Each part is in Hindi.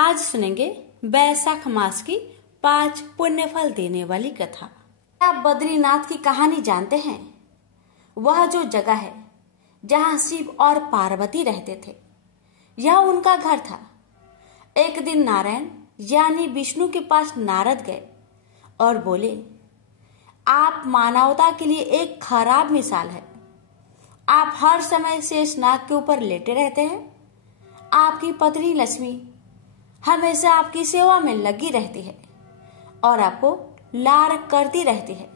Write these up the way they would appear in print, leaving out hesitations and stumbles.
आज सुनेंगे वैशाख मास की 5 पुण्य फल देने वाली कथा। आप बद्रीनाथ की कहानी जानते हैं? वह जो जगह है जहाँ शिव और पार्वती रहते थे, यह उनका घर था। एक दिन नारायण यानी विष्णु के पास नारद गए और बोले, आप मानवता के लिए एक खराब मिसाल है। आप हर समय शेषनाग के ऊपर लेटे रहते हैं। आपकी पत्नी लक्ष्मी हमेशा आपकी सेवा में लगी रहती है और आपको लाड़ करती रहती है।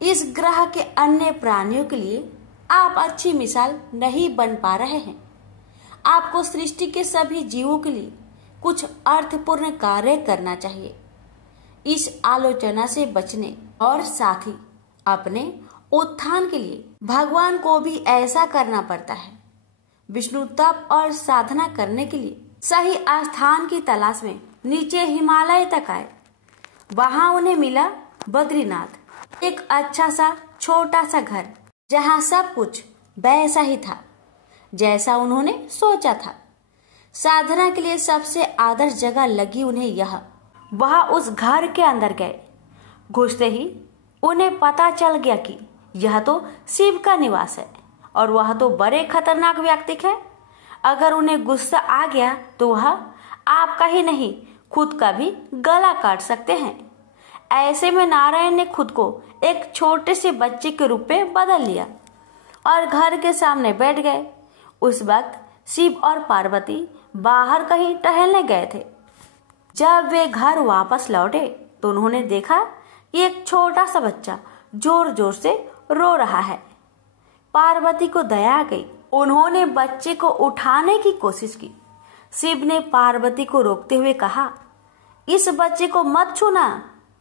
इस ग्रह के अन्य प्राणियों के लिए आप अच्छी मिसाल नहीं बन पा रहे हैं। आपको सृष्टि के सभी जीवों के लिए कुछ अर्थपूर्ण कार्य करना चाहिए। इस आलोचना से बचने और साथ ही अपने उत्थान के लिए भगवान को भी ऐसा करना पड़ता है। विष्णु तप और साधना करने के लिए सही स्थान की तलाश में नीचे हिमालय तक आए। वहां उन्हें मिला बद्रीनाथ, एक अच्छा सा छोटा सा घर जहां सब कुछ वैसा ही था जैसा उन्होंने सोचा था। साधना के लिए सबसे आदर्श जगह लगी उन्हें यह। वह उस घर के अंदर गए। घुसते ही उन्हें पता चल गया कि यह तो शिव का निवास है और वह तो बड़े खतरनाक व्यक्ति है। अगर उन्हें गुस्सा आ गया तो वह आपका ही नहीं, खुद का भी गला काट सकते हैं। ऐसे में नारायण ने खुद को एक छोटे से बच्चे के रूप में बदल लिया और घर के सामने बैठ गए। उस वक्त शिव और पार्वती बाहर कहीं टहलने गए थे। जब वे घर वापस लौटे तो उन्होंने देखा कि एक छोटा सा बच्चा जोर जोर से रो रहा है। पार्वती को दया आ गई। उन्होंने बच्चे को उठाने की कोशिश की। शिव ने पार्वती को रोकते हुए कहा, इस बच्चे को मत छूना।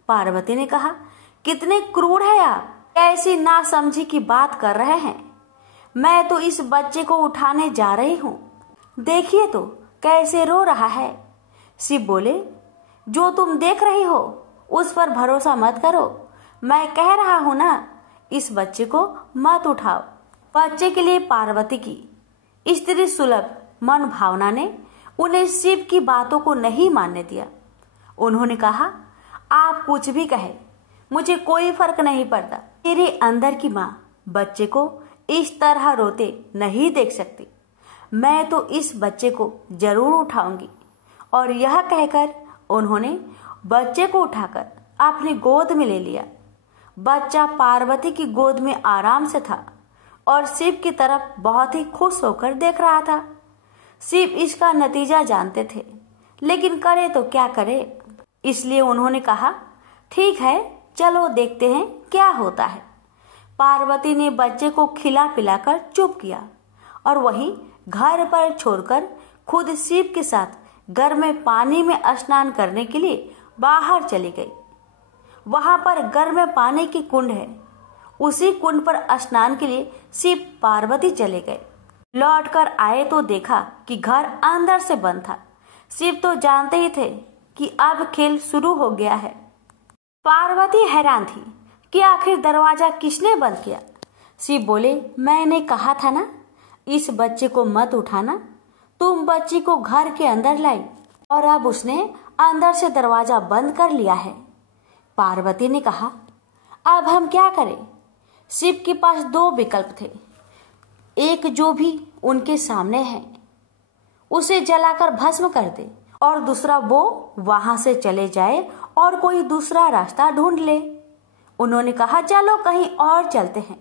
पार्वती ने कहा, कितने क्रूर है आप, कैसी नासमझी की बात कर रहे हैं। मैं तो इस बच्चे को उठाने जा रही हूँ, देखिए तो कैसे रो रहा है। शिव बोले, जो तुम देख रही हो उस पर भरोसा मत करो। मैं कह रहा हूँ ना, इस बच्चे को मत उठाओ। बच्चे के लिए पार्वती की स्त्री सुलभ मन भावना ने उन्हें शिव की बातों को नहीं मानने दिया। उन्होंने कहा, आप कुछ भी कहे, मुझे कोई फर्क नहीं पड़ता। मेरे अंदर की माँ बच्चे को इस तरह रोते नहीं देख सकती। मैं तो इस बच्चे को जरूर उठाऊंगी। और यह कहकर उन्होंने बच्चे को उठाकर अपनी गोद में ले लिया। बच्चा पार्वती की गोद में आराम से था और शिव की तरफ बहुत ही खुश होकर देख रहा था। शिव इसका नतीजा जानते थे, लेकिन करे तो क्या करे। इसलिए उन्होंने कहा, ठीक है, चलो देखते हैं क्या होता है। पार्वती ने बच्चे को खिला पिलाकर चुप किया और वहीं घर पर छोड़कर खुद शिव के साथ घर में पानी में स्नान करने के लिए बाहर चली गई। वहां पर घर में पानी की कुंड है। उसी कुंड पर स्नान के लिए शिव पार्वती चले गए। लौटकर आए तो देखा कि घर अंदर से बंद था। शिव तो जानते ही थे कि अब खेल शुरू हो गया है। पार्वती हैरान थी कि आखिर दरवाजा किसने बंद किया। शिव बोले, मैंने कहा था ना, इस बच्चे को मत उठाना। तुम बच्ची को घर के अंदर लाई और अब उसने अंदर से दरवाजा बंद कर लिया है। पार्वती ने कहा, अब हम क्या करें। शिव के पास 2 विकल्प थे। एक जो भी उनके सामने है उसे जलाकर भस्म कर दे और दूसरा वो वहां से चले जाए और कोई दूसरा रास्ता ढूंढ ले। उन्होंने कहा, चलो कहीं और चलते हैं,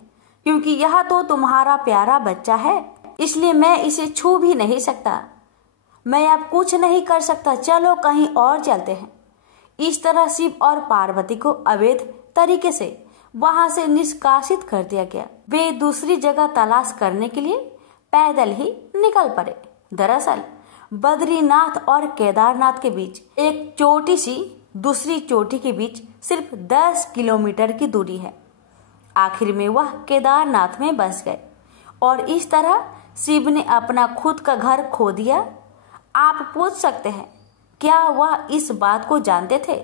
क्योंकि यह तो तुम्हारा प्यारा बच्चा है, इसलिए मैं इसे छू भी नहीं सकता। मैं अब कुछ नहीं कर सकता, चलो कहीं और चलते हैं। इस तरह शिव और पार्वती को अवैध तरीके से वहां से निष्कासित कर दिया गया। वे दूसरी जगह तलाश करने के लिए पैदल ही निकल पड़े। दरअसल बद्रीनाथ और केदारनाथ के बीच एक चोटी सी दूसरी चोटी के बीच सिर्फ 10 किलोमीटर की दूरी है। आखिर में वह केदारनाथ में बस गए और इस तरह शिव ने अपना खुद का घर खो दिया। आप पूछ सकते हैं, क्या वह इस बात को जानते थे?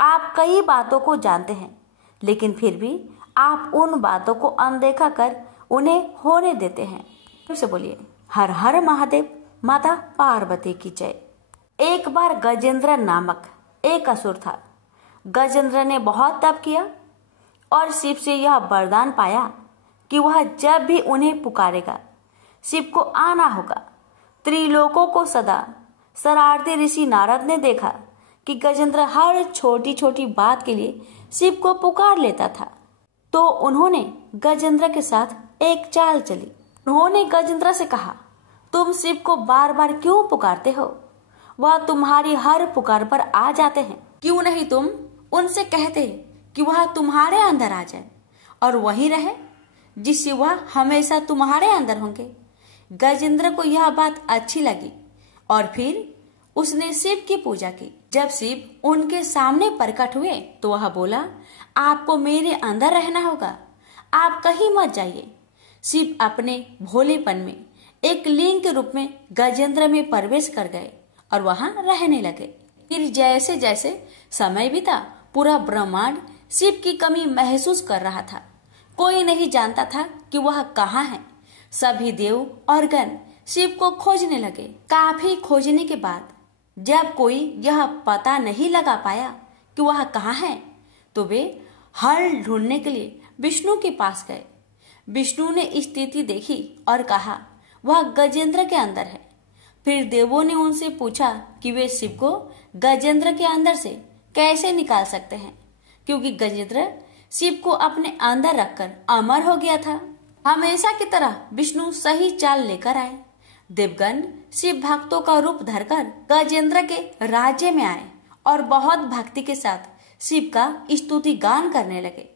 आप कई बातों को जानते हैं, लेकिन फिर भी आप उन बातों को अनदेखा कर उन्हें होने देते हैं। फिर से बोलिए, हर हर महादेव, माता पार्वती की जय। एक बार गजेंद्र नामक एक असुर था। गजेंद्र ने बहुत तप किया और शिव से यह वरदान पाया कि वह जब भी उन्हें पुकारेगा शिव को आना होगा। त्रिलोकों को सदा शरारती ऋषि नारद ने देखा कि गजेंद्र हर छोटी छोटी बात के लिए शिव को पुकार लेता था, तो उन्होंने गजेंद्र के साथ एक चाल चली। उन्होंने गजेंद्र से कहा, तुम शिव को बार बार क्यों पुकारते हो? वह तुम्हारी हर पुकार पर आ जाते हैं। क्यों नहीं तुम उनसे कहते कि वह तुम्हारे अंदर आ जाए और वहीं रहे, जिससे वह हमेशा तुम्हारे अंदर होंगे। गजेंद्र को यह बात अच्छी लगी और फिर उसने शिव की पूजा की। जब शिव उनके सामने प्रकट हुए तो वह बोला, आपको मेरे अंदर रहना होगा, आप कहीं मत जाइए। शिव अपने भोलेपन में एक लिंग के रूप में गजेंद्र में प्रवेश कर गए और वहां रहने लगे। फिर जैसे जैसे समय बीता, पूरा ब्रह्मांड शिव की कमी महसूस कर रहा था। कोई नहीं जानता था कि वह कहाँ है। सभी देव और गण शिव को खोजने लगे। काफी खोजने के बाद जब कोई यह पता नहीं लगा पाया कि वह कहाँ है, तो वे हल ढूंढने के लिए विष्णु के पास गए। विष्णु ने स्थिति देखी और कहा, वह गजेंद्र के अंदर है। फिर देवों ने उनसे पूछा कि वे शिव को गजेंद्र के अंदर से कैसे निकाल सकते हैं, क्योंकि गजेंद्र शिव को अपने अंदर रखकर अमर हो गया था। हमेशा की तरह विष्णु सही चाल लेकर आए। देवगण शिव भक्तों का रूप धरकर गजेंद्र के राज्य में आए और बहुत भक्ति के साथ शिव का स्तुति गान करने लगे।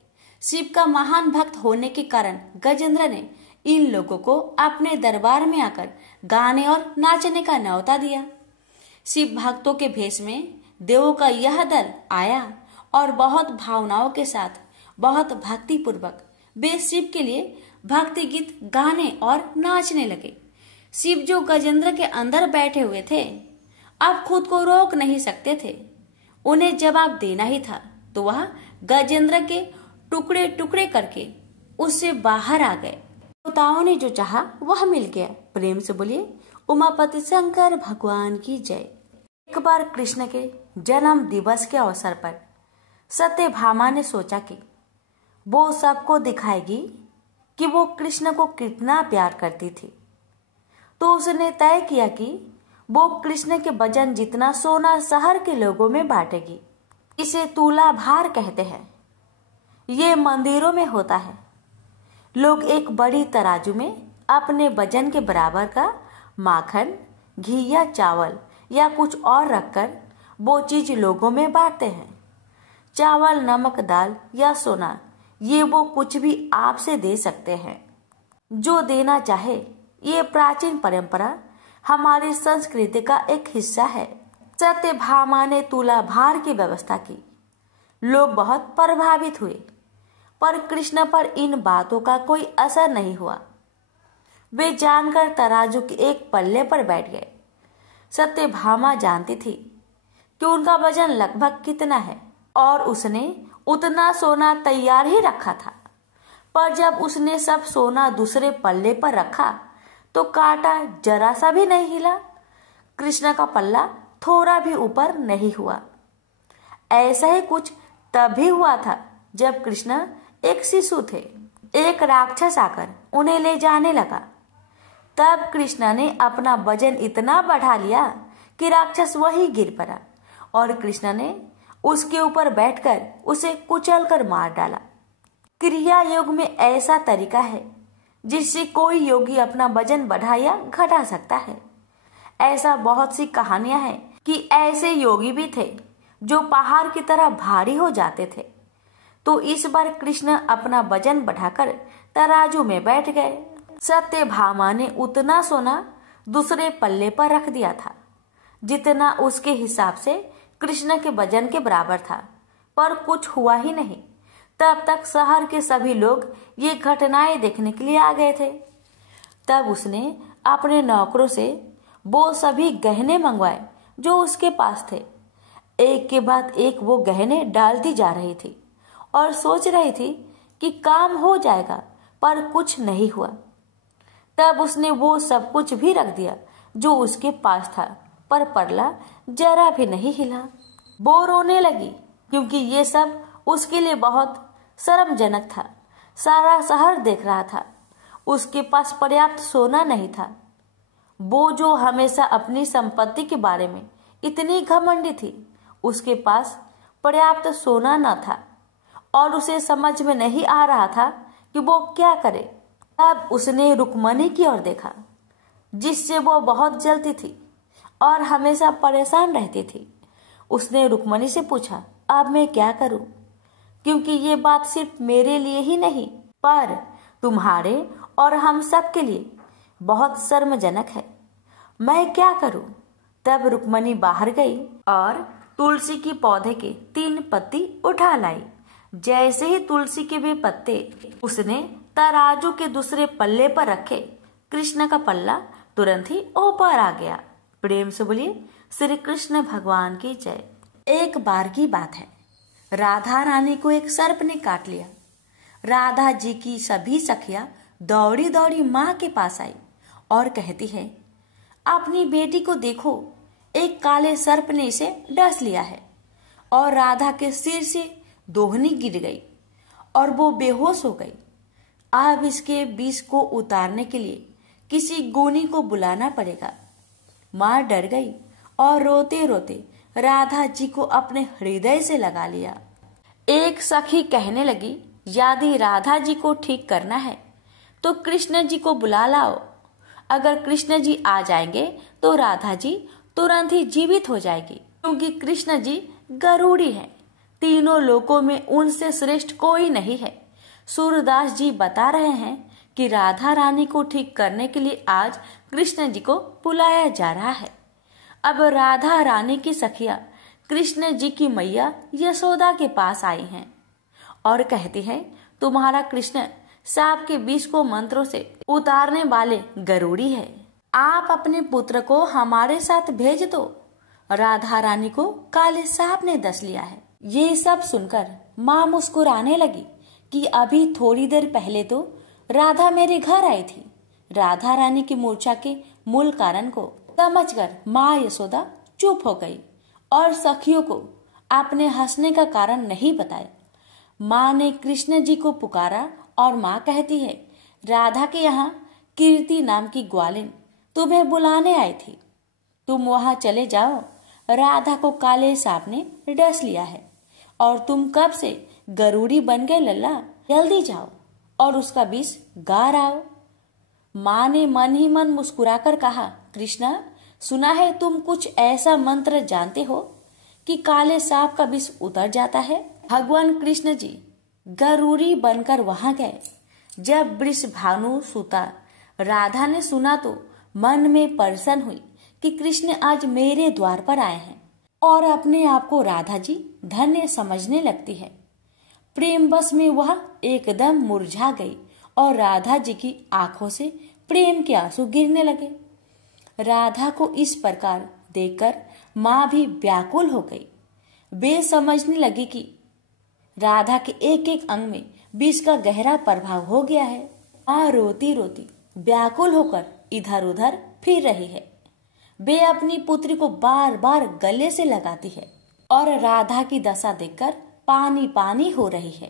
शिव का महान भक्त होने के कारण गजेंद्र ने इन लोगों को अपने दरबार में आकर गाने और नाचने का न्योता दिया। शिव भक्तों के भेष में देवों का यह दल आया और बहुत भावनाओं के साथ, बहुत भक्ति पूर्वक वे शिव के लिए भक्ति गीत गाने और नाचने लगे। शिव जो गजेंद्र के अंदर बैठे हुए थे, अब खुद को रोक नहीं सकते थे। उन्हें जवाब देना ही था, तो वह गजेंद्र के टुकड़े टुकड़े करके उससे बाहर आ गए। देवताओं ने जो चाहा वह मिल गया। प्रेम से बोलिए उमापति शंकर भगवान की जय। एक बार कृष्ण के जन्म दिवस के अवसर पर सत्यभामा ने सोचा कि वो सबको दिखाएगी कि वो कृष्ण को कितना प्यार करती थी। तो उसने तय किया कि वो कृष्ण के वजन जितना सोना शहर के लोगों में बांटेगी। इसे तुलाभार कहते हैं। ये मंदिरों में होता है। लोग एक बड़ी तराजू में अपने वजन के बराबर का माखन, घी या चावल या कुछ और रखकर वो चीज लोगों में बांटते हैं। चावल, नमक, दाल या सोना, ये वो कुछ भी आपसे दे सकते हैं जो देना चाहे। ये प्राचीन परंपरा हमारी संस्कृति का एक हिस्सा है। सत्यभामा ने तुलाभार की व्यवस्था की। लोग बहुत प्रभावित हुए, पर कृष्ण पर इन बातों का कोई असर नहीं हुआ। वे जानकर तराजू के एक पल्ले पर बैठ गए। सत्यभामा जानती थी कि उनका वजन लगभग कितना है और उसने उतना सोना तैयार ही रखा था। पर जब उसने सब सोना दूसरे पल्ले पर रखा तो कांटा जरा सा भी नहीं हिला। कृष्ण का पल्ला थोड़ा भी ऊपर नहीं हुआ। ऐसा ही कुछ तभी हुआ था जब कृष्ण एक शिशु थे। एक राक्षस आकर उन्हें ले जाने लगा। तब कृष्ण ने अपना वजन इतना बढ़ा लिया कि राक्षस वहीं गिर पड़ा और कृष्ण ने उसके ऊपर बैठकर उसे कुचलकर मार डाला। क्रिया योग में ऐसा तरीका है जिससे कोई योगी अपना वजन बढ़ा या घटा सकता है। ऐसा बहुत सी कहानियां हैं कि ऐसे योगी भी थे जो पहाड़ की तरह भारी हो जाते थे। तो इस बार कृष्ण अपना वजन बढ़ाकर तराजू में बैठ गए। सत्यभामा ने उतना सोना दूसरे पल्ले पर रख दिया था जितना उसके हिसाब से कृष्ण के वजन के बराबर था, पर कुछ हुआ ही नहीं। तब तक शहर के सभी लोग ये घटनाएं देखने के लिए आ गए थे। तब उसने अपने नौकरों से वो सभी गहने मंगवाए जो उसके पास थे। एक के बाद एक वो गहने डालती जा रही थी और सोच रही थी कि काम हो जाएगा, पर कुछ नहीं हुआ। तब उसने वो सब कुछ भी रख दिया जो उसके पास था, पर परला जरा भी नहीं हिला। वो रोने लगी क्योंकि ये सब उसके लिए बहुत शर्मजनक था। सारा शहर देख रहा था। उसके पास पर्याप्त सोना नहीं था। वो जो हमेशा अपनी संपत्ति के बारे में इतनी घमंडी थी, उसके पास पर्याप्त सोना न था और उसे समझ में नहीं आ रहा था कि वो क्या करे। तब उसने रुक्मणी की ओर देखा, जिससे वो बहुत जलती थी और हमेशा परेशान रहती थी। उसने रुक्मणी से पूछा, अब मैं क्या करूं? क्योंकि ये बात सिर्फ मेरे लिए ही नहीं, पर तुम्हारे और हम सब के लिए बहुत शर्मजनक है। मैं क्या करूं? तब रुक्मणी बाहर गई और तुलसी की पौधे के 3 पत्ती उठा लाई। जैसे ही तुलसी के वे पत्ते उसने तराजू के दूसरे पल्ले पर रखे, कृष्ण का पल्ला तुरंत ही ऊपर आ गया। प्रेम से बोलिए श्री कृष्ण भगवान की जय। एक बार की बात है, राधा रानी को एक सर्प ने काट लिया। राधा जी की सभी सखियां दौड़ी दौड़ी माँ के पास आई और कहती है, अपनी बेटी को देखो, एक काले सर्प ने इसे डस लिया है। और राधा के सिर से दोहनी गिर गई और वो बेहोश हो गई। अब इसके विष को उतारने के लिए किसी गुनी को बुलाना पड़ेगा। माँ डर गई और रोते रोते राधा जी को अपने हृदय से लगा लिया। एक सखी कहने लगी, यदि राधा जी को ठीक करना है तो कृष्ण जी को बुला लाओ। अगर कृष्ण जी आ जाएंगे तो राधा जी तुरंत ही जीवित हो जाएगी, क्योंकि कृष्ण जी गरुड़ी हैं। तीनों लोकों में उनसे श्रेष्ठ कोई नहीं है। सूरदास जी बता रहे हैं कि राधा रानी को ठीक करने के लिए आज कृष्ण जी को बुलाया जा रहा है। अब राधा रानी की सखिया कृष्ण जी की मैया यशोदा के पास आई हैं और कहती है, तुम्हारा कृष्ण सांप के विष को मंत्रों से उतारने वाले गरुड़ी है। आप अपने पुत्र को हमारे साथ भेज दो। राधा रानी को काले सांप ने डस लिया है। ये सब सुनकर माँ मुस्कुराने लगी कि अभी थोड़ी देर पहले तो राधा मेरे घर आई थी। राधा रानी की मूर्छा के मूल कारण को समझकर माँ यशोदा चुप हो गई और सखियों को अपने हंसने का कारण नहीं बताया। माँ ने कृष्ण जी को पुकारा और माँ कहती है, राधा के यहाँ कीर्ति नाम की ग्वालिन तुम्हें बुलाने आई थी। तुम वहां चले जाओ। राधा को काले सांप ने डस लिया है और तुम कब से गरुड़ी बन गए लल्ला। जल्दी जाओ और उसका विष गार आओ। माँ ने मन ही मन मुस्कुराकर कहा, कृष्णा, सुना है तुम कुछ ऐसा मंत्र जानते हो कि काले सांप का विष उतर जाता है। भगवान कृष्ण जी गरुड़ी बनकर वहां गए। जब वृषभानु सुता राधा ने सुना तो मन में प्रसन्न हुई कि कृष्ण आज मेरे द्वार पर आए हैं और अपने आप को राधा जी धन्य समझने लगती है। प्रेम बस में वह एकदम मुरझा गई और राधा जी की आंखों से प्रेम के आंसू गिरने लगे। राधा को इस प्रकार देखकर माँ भी व्याकुल हो गई। वे समझने लगी कि राधा के एक एक अंग में विष का गहरा प्रभाव हो गया है। माँ रोती रोती व्याकुल होकर इधर उधर फिर रही है। वे अपनी पुत्री को बार बार गले से लगाती है और राधा की दशा देखकर पानी पानी हो रही है।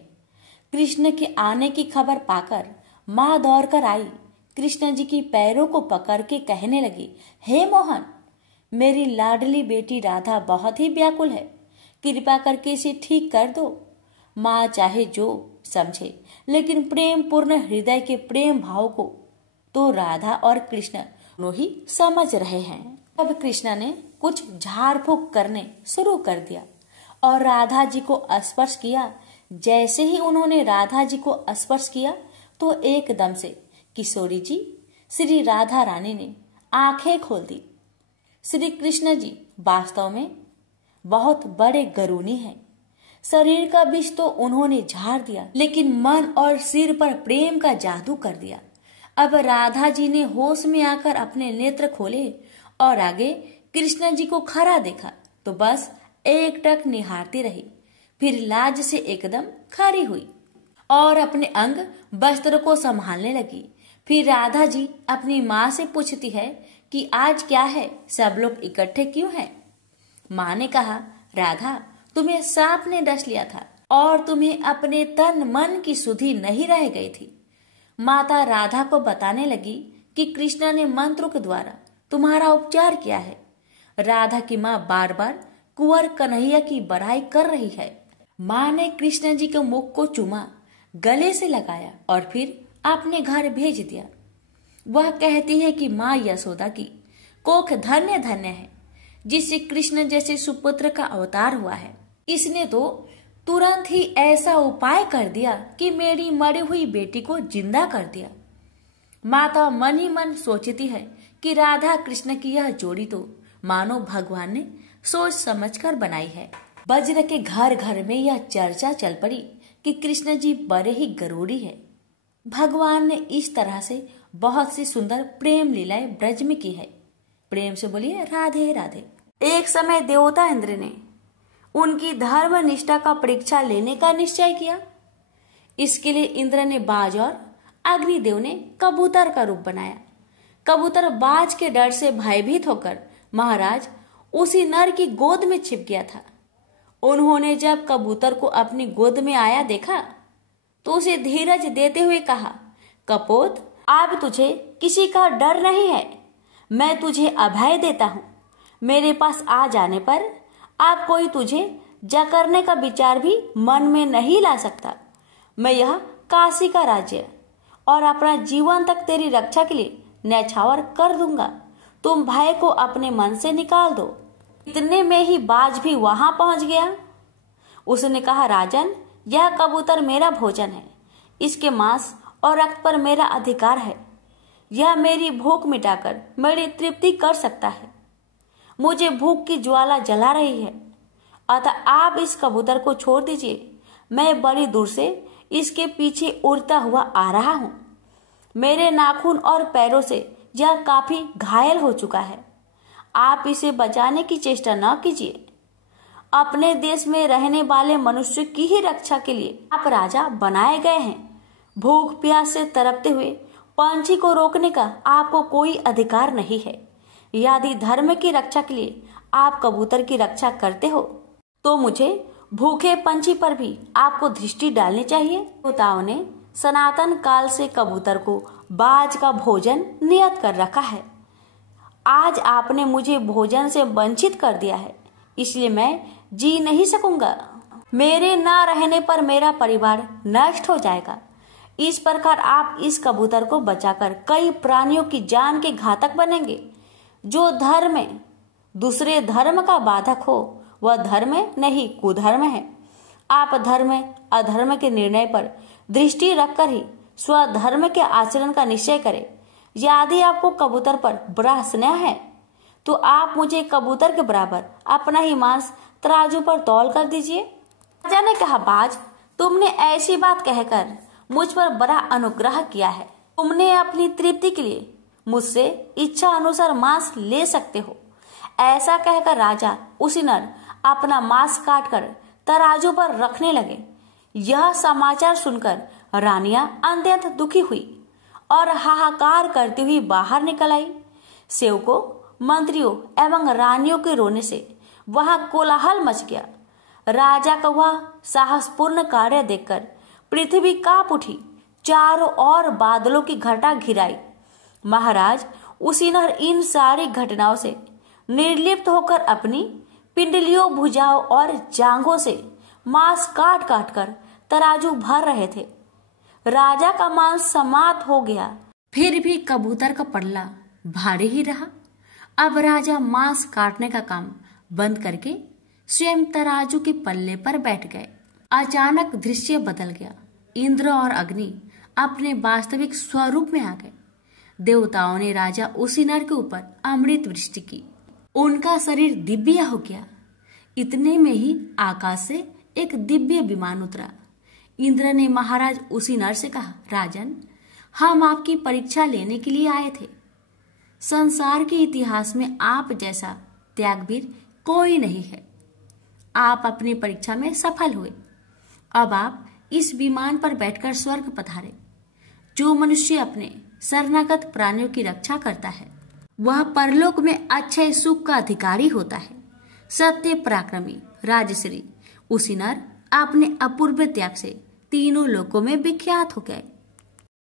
कृष्ण के आने की खबर पाकर माँ दौड़कर आई। कृष्ण जी की पैरों को पकड़ के कहने लगी, हे मोहन, मेरी लाडली बेटी राधा बहुत ही व्याकुल है। कृपा करके इसे ठीक कर दो। माँ चाहे जो समझे, लेकिन प्रेम पूर्ण हृदय के प्रेम भाव को तो राधा और कृष्ण दोनों ही समझ रहे हैं। तब कृष्ण ने कुछ झाड़ फूक करने शुरू कर दिया और राधा जी को स्पर्श किया। जैसे ही उन्होंने राधा जी को स्पर्श किया तो एकदम से किशोरी जी श्री राधा रानी ने आंखें खोल दी। श्री कृष्ण जी वास्तव में बहुत बड़े गरुणी हैं। शरीर का विष तो उन्होंने झाड़ दिया, लेकिन मन और सिर पर प्रेम का जादू कर दिया। अब राधा जी ने होश में आकर अपने नेत्र खोले और आगे कृष्ण जी को खड़ा देखा तो बस एकटक निहारती रही। फिर लाज से एकदम खड़ी हुई और अपने अंग वस्त्र को संभालने लगी। फिर राधा जी अपनी माँ से पूछती है कि आज क्या है, सब लोग इकट्ठे क्यों हैं? माँ ने कहा, राधा, तुम्हें सांप ने डस लिया था और तुम्हें अपने तन मन की सुधि नहीं रह गई थी। माता राधा को बताने लगी कि कृष्ण ने मंत्रों के द्वारा तुम्हारा उपचार किया है। राधा की माँ बार बार कुंवर कन्हैया की बड़ाई कर रही है। माँ ने कृष्ण जी के मुख को चूमा, गले से लगाया और फिर अपने घर भेज दिया। वह कहती है कि माँ यशोदा की कोख धन्य धन्य है, जिससे कृष्ण जैसे सुपुत्र का अवतार हुआ है। इसने तो तुरंत ही ऐसा उपाय कर दिया कि मेरी मरी हुई बेटी को जिंदा कर दिया। माता मन ही मन सोचती है कि राधा कृष्ण की यह जोड़ी तो मानो भगवान ने सोच समझकर बनाई है। वज्र के घर घर में यह चर्चा चल पड़ी कि कृष्ण जी बड़े ही गरूरी है। भगवान ने इस तरह से बहुत सी सुंदर प्रेम लीलाएं ब्रज में की है। प्रेम से बोलिए राधे राधे। एक समय देवता इंद्र ने उनकी धर्म निष्ठा का परीक्षा लेने का निश्चय किया। इसके लिए इंद्र ने बाज और अग्निदेव ने कबूतर का रूप बनाया। कबूतर बाज के डर से भयभीत होकर महाराज उसी नर की गोद में छिप गया था। उन्होंने जब कबूतर को अपनी गोद में आया देखा तो उसे धीरज देते हुए कहा, कपोत, अब तुझे किसी का डर नहीं है, मैं तुझे अभय देता हूँ। मेरे पास आ जाने पर अब कोई तुझे जकड़ने का विचार भी मन में नहीं ला सकता। मैं यह काशी का राज्य और अपना जीवन तक तेरी रक्षा के लिए न्यौछावर कर दूंगा। तुम भय को अपने मन से निकाल दो। इतने में ही बाज भी वहां पहुंच गया। उसने कहा, राजन, यह कबूतर मेरा भोजन है, इसके मांस और रक्त पर मेरा अधिकार है। यह मेरी भूख मिटाकर मेरी तृप्ति कर सकता है। मुझे भूख की ज्वाला जला रही है, अतः आप इस कबूतर को छोड़ दीजिए। मैं बड़ी दूर से इसके पीछे उड़ता हुआ आ रहा हूँ। मेरे नाखून और पैरों से यह काफी घायल हो चुका है। आप इसे बचाने की चेष्टा न कीजिए। अपने देश में रहने वाले मनुष्य की ही रक्षा के लिए आप राजा बनाए गए हैं। भूख प्यास से तड़पते हुए पंछी को रोकने का आपको कोई अधिकार नहीं है। यदि धर्म की रक्षा के लिए आप कबूतर की रक्षा करते हो तो मुझे भूखे पंछी पर भी आपको दृष्टि डालनी चाहिए। देवताओं ने सनातन काल से कबूतर को बाज का भोजन नियत कर रखा है। आज आपने मुझे भोजन से वंचित कर दिया है, इसलिए मैं जी नहीं सकूंगा। मेरे न रहने पर मेरा परिवार नष्ट हो जाएगा। इस प्रकार आप इस कबूतर को बचाकर कई प्राणियों की जान के घातक बनेंगे। जो धर्म में दूसरे धर्म का बाधक हो वह धर्म नहीं कुधर्म है। आप धर्म अधर्म के निर्णय पर दृष्टि रखकर ही स्वधर्म के आचरण का निश्चय करें। यदि आपको कबूतर पर बड़ा स्नेह है तो आप मुझे कबूतर के बराबर अपना ही मांस तराजू पर तौल कर दीजिए। राजा ने कहा, बाज, तुमने ऐसी बात कहकर मुझ पर बड़ा अनुग्रह किया है। तुमने अपनी तृप्ति के लिए मुझसे इच्छा अनुसार मांस ले सकते हो। ऐसा कहकर राजा उसी नर अपना मांस काटकर तराजू पर रखने लगे। यह समाचार सुनकर रानियां अत्यंत दुखी हुई और हाहाकार करती हुई बाहर निकल आई। सेवकों, मंत्रियों एवं रानियों के रोने से वहां कोलाहल मच गया। राजा का वह साहसपूर्ण कार्य देखकर पृथ्वी कांप उठी। चारों ओर बादलों की घटा घिराई। महाराज उसी नर इन सारी घटनाओं से निर्लिप्त होकर अपनी पिंडलियों, भुजाओं और जांघों से मांस काट काट कर तराजू भर रहे थे। राजा का मांस समाप्त हो गया, फिर भी कबूतर का पल्ला भारी ही रहा। अब राजा मांस काटने का काम बंद करके स्वयं तराजू के पल्ले पर बैठ गए। अचानक दृश्य बदल गया। इंद्र और अग्नि अपने वास्तविक स्वरूप में आ गए। देवताओं ने राजा उसी नर के ऊपर अमृत वृष्टि की। उनका शरीर दिव्य हो गया। इतने में ही आकाश से एक दिव्य विमान उतरा। इंद्र ने महाराज उसी नर से कहा, राजन, हम आपकी परीक्षा लेने के लिए आए थे। संसार के इतिहास में आप जैसा त्यागवीर कोई नहीं है। आप अपनी परीक्षा में सफल हुए। अब आप इस विमान पर बैठकर स्वर्ग पधारे। जो मनुष्य अपने शरणागत प्राणियों की रक्षा करता है वह परलोक में अक्षय सुख का अधिकारी होता है। सत्य पराक्रमी राजश्री उसी नर अपने अपूर्व त्याग से तीनों लोकों में विख्यात हो गए।